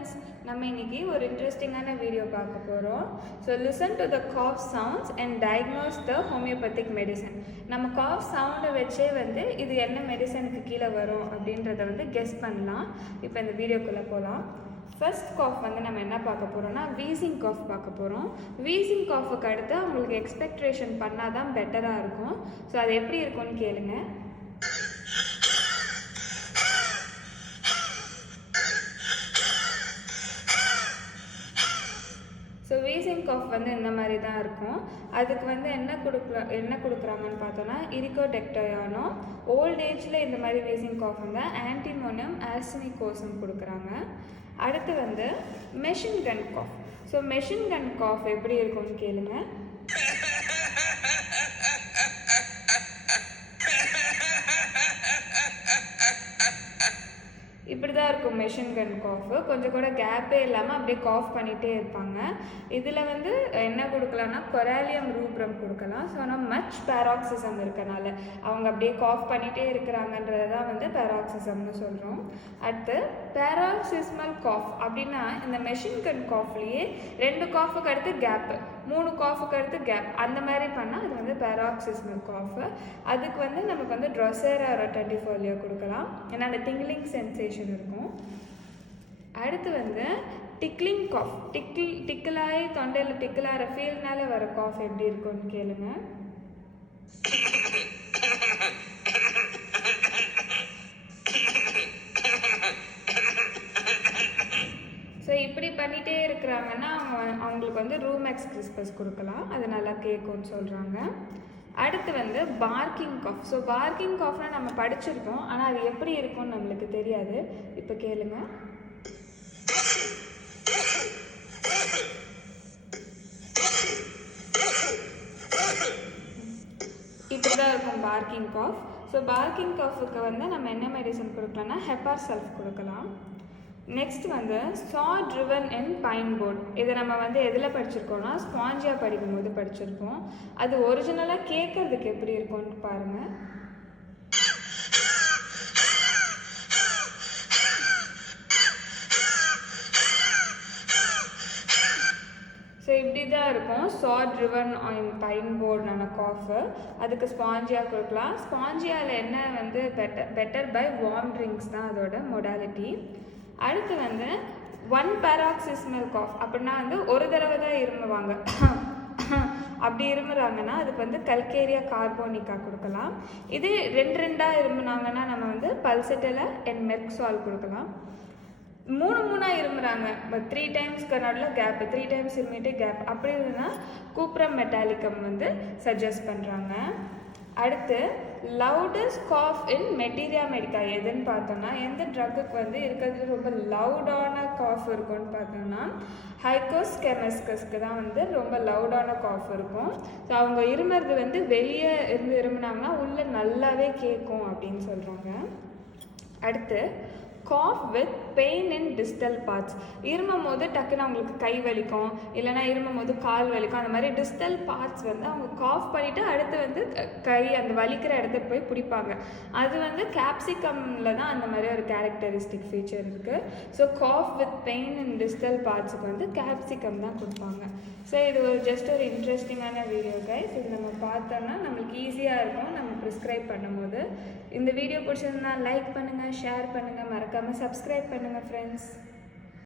friends, நம்ம இன்னைக்கு ஒரு இன்ட்ரெஸ்டிங்கான வீடியோ பார்க்க போறோம். So listen to the cough sounds and diagnose the homeopathic medicine. நம்ம cough sound வச்சே வந்து இது என்ன மெடிசனுக்கு கீழ வரும் அப்படின்றத வந்து கெஸ் பண்ணலாம். இப்போ இந்த வீடியோக்குள்ள போலாம். ஃபர்ஸ்ட் காஃப் வந்து நம்ம என்ன பார்க்க போகிறோம்னா வீசிங் காஃப் பார்க்க போகிறோம். வீசிங் காஃபுக்கு அடுத்து அவங்களுக்கு எக்ஸ்பெக்ட்ரேஷன் பண்ணால் தான் பெட்டராக இருக்கும். ஸோ அது எப்படி இருக்கும்னு கேளுங்க. ஸோ வீசிங் காஃப் வந்து இந்த மாதிரி தான் இருக்கும். அதுக்கு வந்து என்ன கொடுக்குறாங்கன்னு பார்த்தோன்னா இரிகோடெக்டயானோ. ஓல்ட் ஏஜில் இந்த மாதிரி வீசிங் காஃப் வந்து ஆன்டிமோனியம் ஆர்சனிகோசம் கொடுக்குறாங்க. அடுத்து வந்து machine gun cough. So machine gun cough எப்படி இருக்கும்னு கேளுங்க. இப்படி தான் இருக்கும் மெஷின் கன் காஃபு. கொஞ்சம் கூட கேப்பே இல்லாமல் அப்படியே காஃப் பண்ணிகிட்டே இருப்பாங்க. இதில் வந்து என்ன கொடுக்கலாம்னா கொராலியம் ரூப்ரம் கொடுக்கலாம். ஸோ ஆனால் மச் பேராக்சிசம் இருக்கனால அவங்க அப்படியே காஃப் பண்ணிகிட்டே இருக்கிறாங்கன்றது தான் வந்து பேராக்சிசம்னு சொல்கிறோம். அடுத்து பேராக்சிஸ்மல் காஃப் அப்படின்னா இந்த மெஷின் கன் காஃப்லேயே 2 காஃபுக்கு அடுத்து கேப்பு, 3 காஃபுக்கு அடுத்து கேப், அந்த மாதிரி பண்ணால் அது வந்து பேராக்சிஸ்மல் காஃபு. அதுக்கு வந்து நமக்கு வந்து ட்ரொசேரா ரொட்டண்டிஃபோலியோ கொடுக்கலாம், ஏன்னா அந்த டிங்கிலிங் சென்சேஷன் இருக்கும். அடுத்து வந்து டிக்லிங் காஃப். டிக்கிளாகி தொண்டையில் டிக்கிளாகிற ஃபீல்னால வர காஃப் எப்படி இருக்கும்னு கேளுங்க. ஸோ இப்படி பண்ணிகிட்டே இருக்கிறாங்கன்னா அவங்களுக்கு வந்து ரூமேக்ஸ் கிறிஸ்பஸ் கொடுக்கலாம், அது நல்லா கேட்கும்னு சொல்கிறாங்க. அடுத்து வந்து பார்க்கிங் காஃப். ஸோ பார்க்கிங் காஃப்னால் நம்ம படிச்சிருக்கோம், ஆனால் அது எப்படி இருக்கும்னு நம்மளுக்கு தெரியாது. இப்போ கேளுங்க. இப்படி தான் இருக்கும் பார்க்கிங் காஃப். ஸோ பார்க்கிங் காஃபுக்கு வந்து நம்ம என்ன மெடிசன் கொடுக்கலாம்னா ஹெப்பார் சல்ஃப் கொடுக்கலாம். நெக்ஸ்ட் வந்து சா ட்ரிவன் இன் பைன் போர்ட். இதை நம்ம வந்து எதில் படிச்சிருக்கோம்னா ஸ்பாஞ்சியா படிக்கும் போது படிச்சிருக்கோம். அது ஒரிஜினலாக கேட்கறதுக்கு எப்படி இருக்கும்னு பாருங்கள். ஸோ இப்படி தான் இருக்கும் சா ட்ரிவன் இன் பைன் போர்டான காஃபு. அதுக்கு ஸ்பாஞ்சியா கொடுக்கலாம். ஸ்பாஞ்சியாவில் என்ன வந்து பெட்டர் பை வார்ம் ட்ரிங்க்ஸ் தான் அதோட மொடாலிட்டி. அடுத்து வந்து 1 பேராக்சிஸ்மல் காஃப் அப்படின்னா வந்து ஒரு தடவை தான் இருமுவாங்க. அப்படி இருமுறாங்கன்னா அதுக்கு வந்து கல்கேரியா கார்போனிக்கா கொடுக்கலாம். இது 2 இருமுனாங்கன்னா நம்ம வந்து பல்செட்டில் அண்ட் மெர்க்சால் கொடுக்கலாம். 3 இருமுறாங்க, 3 டைம்ஸ்க்கு நடுவில் கேப், 3 டைம்ஸ் இருமிட்டு கேப், அப்படி இருந்தால் கூப்ரம் மெட்டாலிக்கம் வந்து சஜஸ்ட் பண்ணுறாங்க. அடுத்து லவுடஸ்ட் காஃப் இன் மெட்டீரியா மெடிக்கா எதுன்னு பார்த்தோம்னா எந்த ட்ரக்குக்கு வந்து இருக்கிறது ரொம்ப லவுடான காஃப் இருக்கும்னு பார்த்தோம்னா ஹைகோஸ் கெமஸ்கஸ்க்கு தான் வந்து ரொம்ப லவுடான காஃப் இருக்கும். ஸோ அவங்க இருமுறது வந்து வெளியே இருந்து இருமுனாங்கன்னா உள்ளே நல்லாவே கேட்கும் அப்படின்னு சொல்கிறாங்க. அடுத்து cough with pain in distal parts. இருமும் போது டக்குன்னு அவங்களுக்கு கை வலிக்கும், இல்லைனா இருமும் போது கால் வலிக்கும். அந்த மாதிரி டிஸ்டல் பார்ட்ஸ் வந்து அவங்க காஃப் பண்ணிவிட்டு அடுத்து வந்து கை அந்த வலிக்கிற இடத்துக்கு போய் பிடிப்பாங்க. அது வந்து கேப்சிகமில் தான் அந்த மாதிரி ஒரு கேரக்டரிஸ்டிக் ஃபீச்சர் இருக்குது. So cough with pain in distal பார்ட்ஸுக்கு வந்து கேப்சிகம் தான் கொடுப்பாங்க. ஸோ இது ஒரு ஜஸ்ட் ஒரு இன்ட்ரெஸ்டிங்கான வீடியோ கைஸ். இது நம்ம பார்த்தோம்னா நம்மளுக்கு ஈஸியாக இருக்கும் நம்ம ப்ரிஸ்கிரைப் பண்ணும்போது. இந்த வீடியோ பிடிச்சிருந்தா லைக் பண்ணுங்கள், ஷேர் பண்ணுங்கள், மறக்காமல் சப்ஸ்கிரைப் பண்ணுங்கள் ஃப்ரெண்ட்ஸ்.